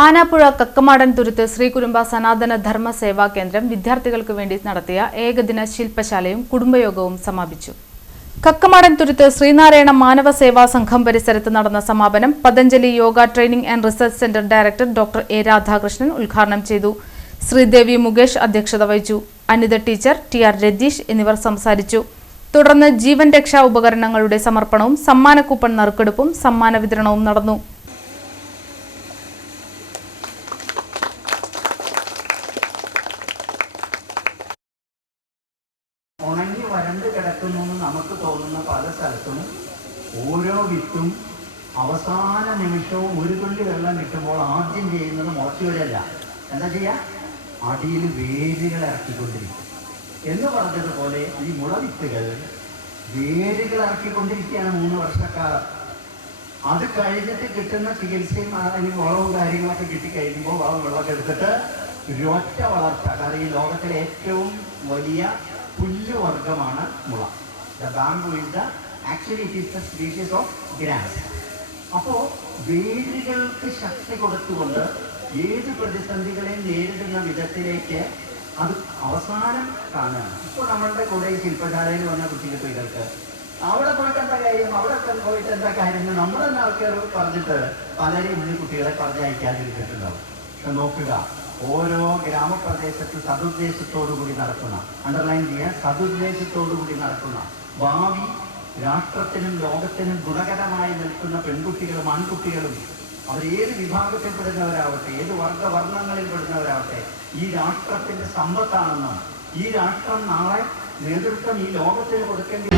ആനാപ്പുഴ കക്കമാടൻ തുരുത്ത് ശ്രീകുരുമ്പ സനാതന ധർമ്മ സേവാ കേന്ദ്രം വിദ്യാർത്ഥികൾക്ക് വേണ്ടി നടത്തിയ ഏകദിന ശില്പശാലയും കുടുംബയോഗവും സമാപിച്ചു. കക്കമാടൻ തുരുത്ത് ശ്രീനാരായണ മാനവ സേവാ സംഘം പരിസരത്ത് നടന്ന സമാപനം Patanjali yoga training and research centre director doctor A Radhakrishnan ഉദ്ഘാടനം ചെയ്തു. ശ്രീദേവി മുകേഷ് അധ്യക്ഷത വഹിച്ചു. അനിത ടീച്ചർ, ടി.ആർ. രതീഷ് എന്നിവർ സംസാരിച്ചു. തുടർന്ന് ജീവൻ രക്ഷാ ഉപകരണങ്ങളുടെ സമർപ്പണവും സമ്മാന കൂപ്പൺ നറുക്കെടുപ്പും സമ്മാന വിതരണവും നടന്നു. ഉണങ്ങി വരണ്ട് കിടക്കുന്നു നമുക്ക് തോന്നുന്ന പല സ്ഥലത്തും ഓരോ വിത്തും അവസാന നിമിഷവും ഒരു തുള്ളി വെള്ളം കിട്ടുമ്പോൾ ആദ്യം ചെയ്യുന്നത് മുളച്ചു വരല്ല. എന്താ ചെയ്യുക? അടിയിൽ വേരുകൾ ഇറക്കിക്കൊണ്ടിരിക്കും എന്ന് പറഞ്ഞതുപോലെ ഈ മുളവിത്തുകൾ വേരുകൾ ഇറക്കിക്കൊണ്ടിരിക്കുകയാണ് 3 വർഷക്കാലം. അത് കഴിഞ്ഞിട്ട് കിട്ടുന്ന ചികിത്സയും അതിന് വളവും കാര്യങ്ങളൊക്കെ കിട്ടിക്കഴിയുമ്പോൾ വെള്ളമൊക്കെ എടുത്തിട്ട് ഒരൊറ്റ വളർച്ച. കാരണം ഈ ലോകത്തിലെ ഏറ്റവും വലിയ പുല്ലുവർഗമാണ് മുള. Actually it is the species of grass. അപ്പോൾ വേരുകൾക്ക് ശക്തി കൊടുത്തുകൊണ്ട് ഏത് പ്രതിസന്ധികളെയും നേരിടുന്ന വിധത്തിലേക്ക് അത് അവസാനം കാണുകയാണ്. ഇപ്പോൾ നമ്മളുടെ കൂടെ ഈ ശില്പശാലയിൽ വന്ന കുട്ടികൾക്ക് അവിടെ പോയിട്ട് എന്താ കാര്യം, അവിടെ പോയിട്ട് എന്താ കാര്യം എന്ന് നമ്മളെന്നെ ആൾക്കാർ പറഞ്ഞിട്ട് പലരെയും ഈ കുട്ടികളെ പറഞ്ഞയക്കാതിരിച്ചിട്ടുണ്ടാവും. പക്ഷെ നോക്കുക, ഓരോ ഗ്രാമപ്രദേശത്ത് സതുദ്ദേശത്തോടുകൂടി നടക്കുന്ന, അണ്ടർലൈൻ ചെയ്യാൻ, സതുദ്ദേശത്തോടുകൂടി നടക്കുന്ന ഭാവി രാഷ്ട്രത്തിനും ലോകത്തിനും ഗുണകരമായി നിൽക്കുന്ന പെൺകുട്ടികളും ആൺകുട്ടികളും അവരേത് വിഭാഗത്തിൽപ്പെടുന്നവരാവട്ടെ, ഏത് വർഗവർണ്ണങ്ങളിൽ പെടുന്നവരാവട്ടെ, ഈ രാഷ്ട്രത്തിന്റെ സമ്പത്താണെന്നും ഈ രാഷ്ട്രം നാളെ നേതൃത്വം ഈ ലോകത്തിന് കൊടുക്കേണ്ടി